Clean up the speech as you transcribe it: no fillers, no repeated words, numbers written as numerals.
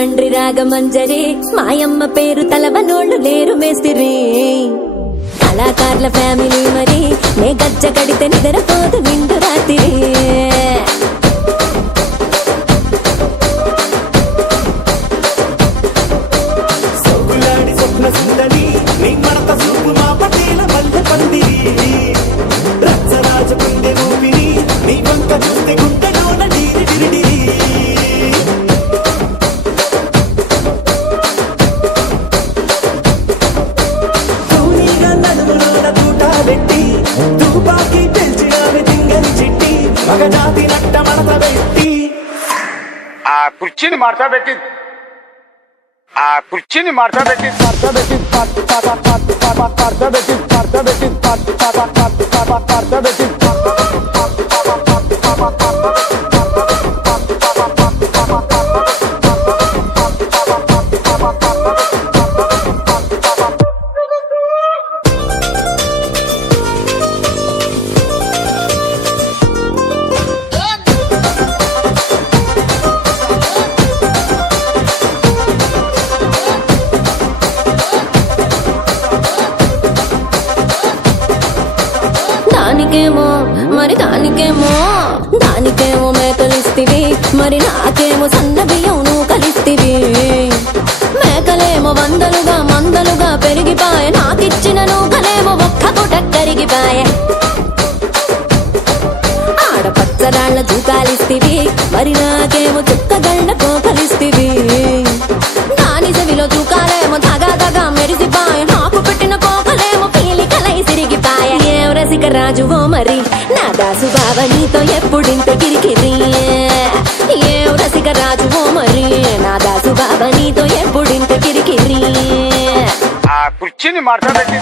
రాజమండ్రి రాగమంజరి మాయమ్మ పేరు తలవనోళ్ళు లేరు మేస్తిరి కళాకారుల ఫ్యామిలీ మరి నే గజ్జ కడితే నిద్రపోదు నిండు రాత్రి కుర్చీని మార్చా పెట్టి దానికేమో మేకలిస్తివి మరి నాకేమో సన్న బియ్యం నువ్వు కలిస్తివి మేకలేమో మందలుగా పెరిగిపాయ నాకిచ్చిన నూకలేమో ఒక్క పూట కరిగిపాయ ఆడపచ్చరాళ్ల దూకాలిస్తివి మరి నాకేమో చుక్కగళ్ళ కోకలిస్తివి దాని చెవిలో దూకాలేమో తగా మెరిసిపాయ నాకు పెట్టిన కోకలేమో పీలికలై సిరిగిపాయ ఏం రసిక రాజువో మరి నా దాసు బావ నీతో ఎప్పుడింత కిరికిరి ఏం రసిక రాజువో మరి నా దాసు బావ నీతో ఎప్పుడింత కిరికిరి కుర్చీని మార్చా పెట్టి